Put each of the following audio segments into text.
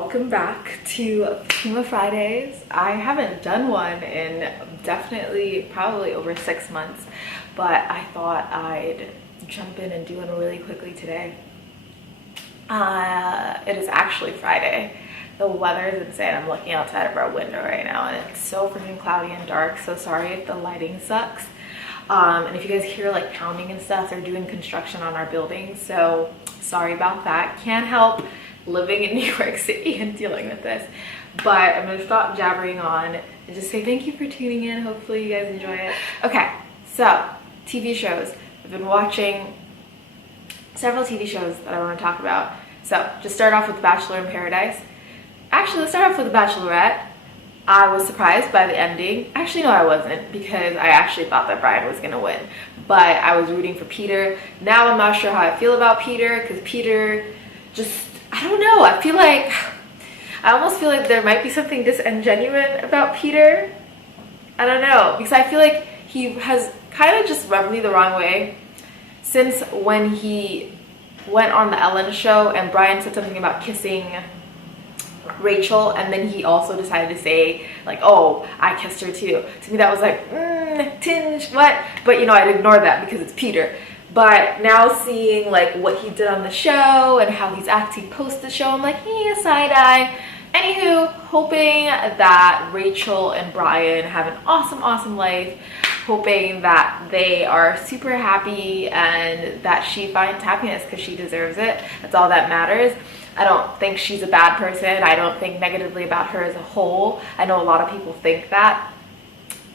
welcome back to FATIMA Fridays. I haven't done one in probably over 6 months, but I thought I'd jump in and do one really quickly today. It is actually Friday. The weather is insane. I'm looking outside of our window right now and it's so freaking cloudy and dark. So sorry if the lighting sucks. And if you guys hear like pounding and stuff, they're doing construction on our building. So sorry about that. Can't help living in New York City and dealing with this. But I'm gonna stop jabbering on and just say thank you for tuning in. Hopefully you guys enjoy it. Okay, so TV shows. I've been watching several TV shows that I want to talk about. So just start off with The Bachelor in Paradise. Actually, let's start off with The Bachelorette. I was surprised by the ending. Actually, no, I wasn't, because I actually thought that Brian was gonna win. But I was rooting for Peter. Now I'm not sure how I feel about Peter, because Peter just, I don't know. I almost feel like there might be something disingenuous about Peter. I don't know, because I feel like he has kind of just rubbed me the wrong way since when he went on the Ellen show and Brian said something about kissing Rachel, and then he also decided to say like, oh, I kissed her too. To me that was like tinge, what? But you know, I'd ignore that because it's Peter. But now seeing like what he did on the show and how he's acting post the show, I'm like, yeah, side eye. Anywho, hoping that Rachel and Brian have an awesome life, hoping that they are super happy and that she finds happiness because she deserves it. That's all that matters. I don't think she's a bad person. I don't think negatively about her as a whole. I know a lot of people think that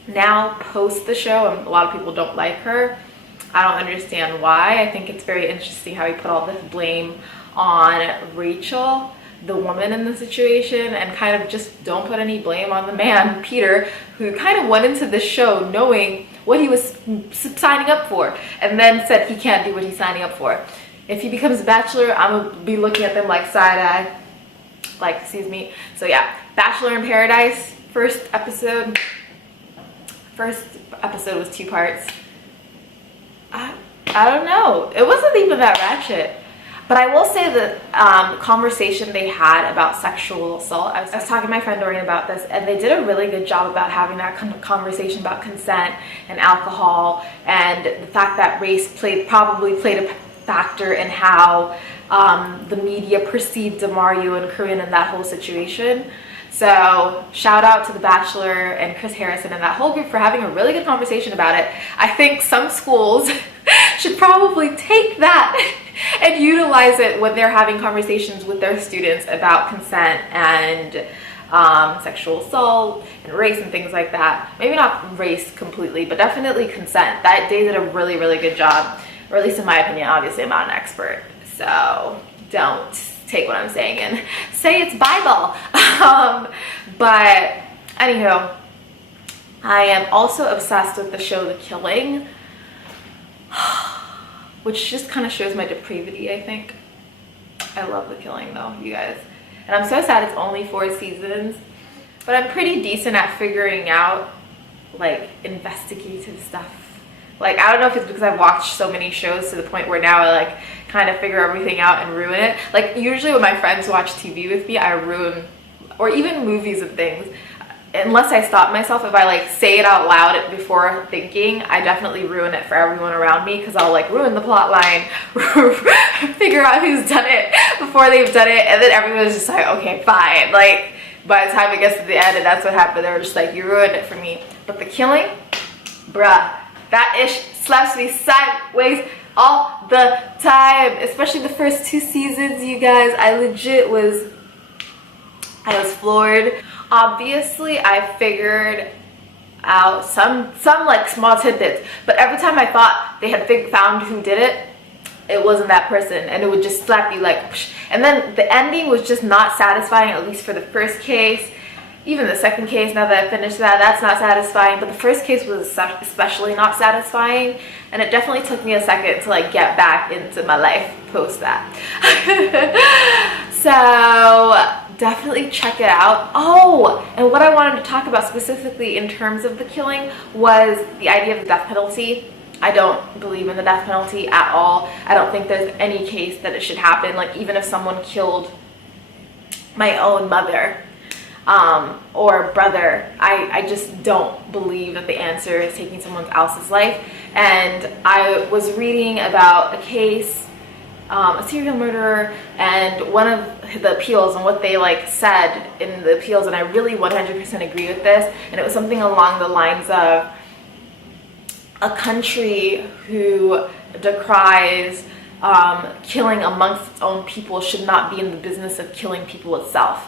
now post the show, and a lot of people don't like her. I don't understand why. I think it's very interesting how he put all this blame on Rachel, the woman in the situation, and kind of just don't put any blame on the man, Peter, who kind of went into the show knowing what he was signing up for and then said he can't do what he's signing up for. If he becomes a bachelor, I'm gonna be looking at them like side eye, like, excuse me. So yeah, Bachelor in Paradise, first episode was 2 parts. I don't know, it wasn't even that ratchet. But I will say the conversation they had about sexual assault, I was talking to my friend Doreen about this, and they did a really good job about having that kind of conversation about consent and alcohol, and the fact that race probably played a factor in how the media perceived Demario and Corinne in that whole situation. So shout out to The Bachelor and Chris Harrison and that whole group for having a really good conversation about it. I think some schools should probably take that and utilize it when they're having conversations with their students about consent and sexual assault and race and things like that. Maybe not race completely, but definitely consent. That they did a really good job, or at least in my opinion. Obviously I'm not an expert, so don't take what I'm saying and say it's Bible. But anywho, I am also obsessed with the show The Killing, which just kind of shows my depravity, I think. I love The Killing though, you guys. And I'm so sad it's only 4 seasons, but I'm pretty decent at figuring out like investigative stuff. Like, I don't know if it's because I've watched so many shows to the point where now I like kind of figure everything out and ruin it. Like usually when my friends watch TV with me, I ruin, or even movies and things, unless I stop myself. If I like say it out loud before thinking, I definitely ruin it for everyone around me, because I'll like ruin the plot line, figure out who's done it before they've done it, and then everyone's just like, okay, fine. Like by the time it gets to the end and that's what happened, they're just like, you ruined it for me. But The Killing, bruh, that ish slaps me sideways all the time, especially the first 2 seasons, you guys. I was floored. Obviously, I figured out some like small tidbits, but every time I thought they had found who did it, it wasn't that person, and it would just slap you like, psh. And then the ending was just not satisfying, at least for the first case. Even the second case, now that I finished that, that's not satisfying, but the first case was especially not satisfying, and it definitely took me a second to like get back into my life post that. So definitely check it out. Oh, and what I wanted to talk about specifically in terms of The Killing was the idea of the death penalty. I don't believe in the death penalty at all. I don't think there's any case that it should happen. Like, even if someone killed my own mother or brother. I just don't believe that the answer is taking someone else's life. And I was reading about a case, a serial murderer, and one of the appeals and what they like said in the appeals, and I really 100% agree with this, and it was something along the lines of a country who decries killing amongst its own people should not be in the business of killing people itself.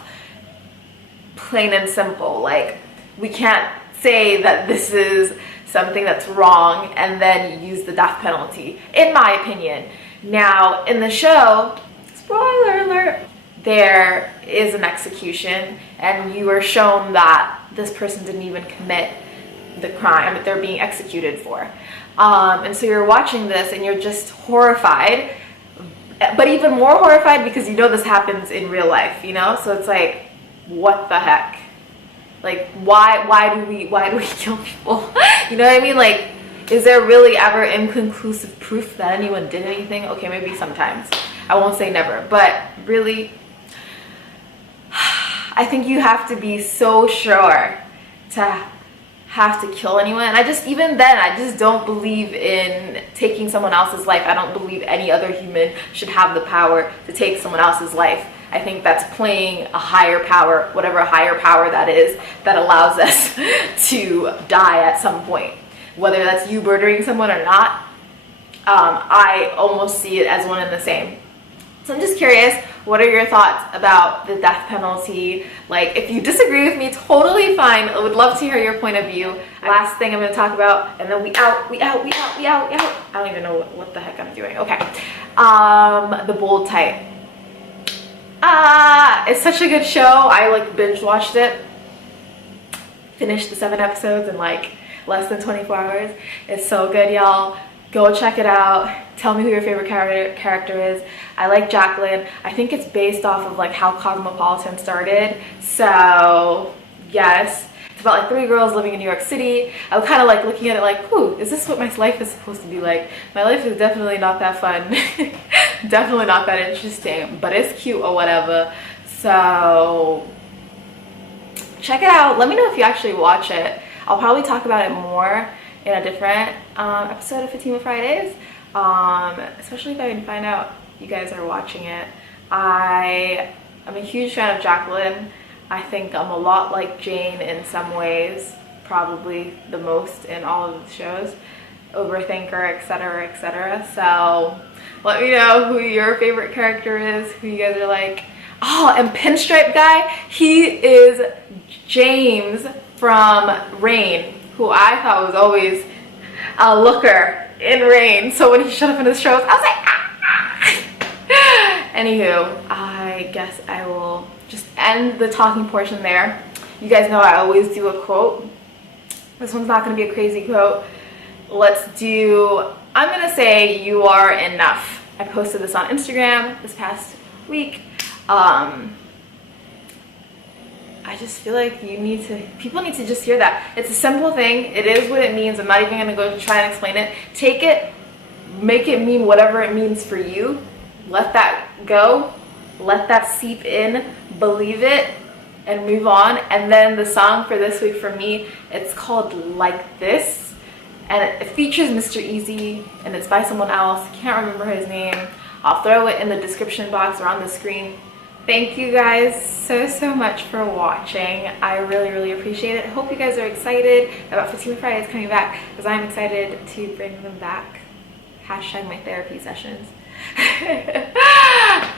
Plain and simple. Like, we can't say that this is something that's wrong and then use the death penalty, in my opinion. Now, in the show, spoiler alert, there is an execution, and you are shown that this person didn't even commit the crime that they're being executed for. And so you're watching this and you're just horrified, but even more horrified because you know this happens in real life, you know? So it's like, what the heck? Like, why do we kill people? You know what I mean? Like, is there really ever inconclusive proof that anyone did anything? Okay, maybe sometimes. I won't say never, but really, I think you have to be so sure to have to kill anyone. And even then, I just don't believe in taking someone else's life. I don't believe any other human should have the power to take someone else's life. I think that's playing a higher power, whatever higher power that is, that allows us to die at some point. Whether that's you murdering someone or not, I almost see it as one and the same. So I'm just curious, what are your thoughts about the death penalty? Like, if you disagree with me, totally fine. I would love to hear your point of view. Last thing I'm going to talk about, and then we out. I don't even know what the heck I'm doing. Okay. The Bold Type. It's such a good show. I like binge watched it. Finished the 7 episodes in like less than 24 hours. It's so good, y'all. Go check it out. Tell me who your favorite character is. I like Jacqueline. I think it's based off of like how Cosmopolitan started. So yes, it's about like 3 girls living in New York City. I was kind of like looking at it like, ooh, is this what my life is supposed to be like? My life is definitely not that fun. Definitely not that interesting, but it's cute or whatever. So check it out. Let me know if you actually watch it. I'll probably talk about it more in a different episode of FATIMA Fridays, especially if I can find out you guys are watching it. I'm a huge fan of Jacqueline. I think I'm a lot like Jane in some ways, probably the most in all of the shows. Overthinker, etc., etc. So let me know who your favorite character is, who you guys are like. Oh, and Pinstripe Guy, he is James from Rain, who I thought was always a looker in Rain. So when he showed up in his shows, I was like, ah! Anywho, I guess I will just end the talking portion there. You guys know I always do a quote. This one's not going to be a crazy quote. Let's do, I'm going to say, you are enough. I posted this on Instagram this past week. I just feel like people need to just hear that. It's a simple thing. It is what it means. I'm not even going to go try and explain it. Take it, make it mean whatever it means for you. Let that go. Let that seep in. Believe it and move on. And then the song for this week for me, it's called Like This. And it features Mr. Easy, and it's by someone else. Can't remember his name. I'll throw it in the description box or on the screen. Thank you guys so much for watching. I really appreciate it. I hope you guys are excited about FATIMA Fridays coming back, because I'm excited to bring them back. Hashtag my therapy sessions.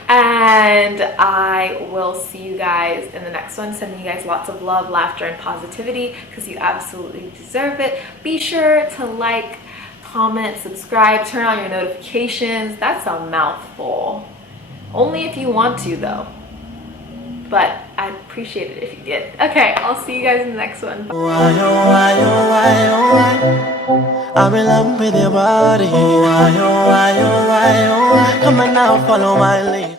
And I will see you guys in the next one. Sending you guys lots of love, laughter, and positivity, because you absolutely deserve it. Be sure to like, comment, subscribe, turn on your notifications. That's a mouthful. Only if you want to, though. But I'd appreciate it if you did. Okay, I'll see you guys in the next one. Bye. I'm in love with your body. Come on now, follow my lead.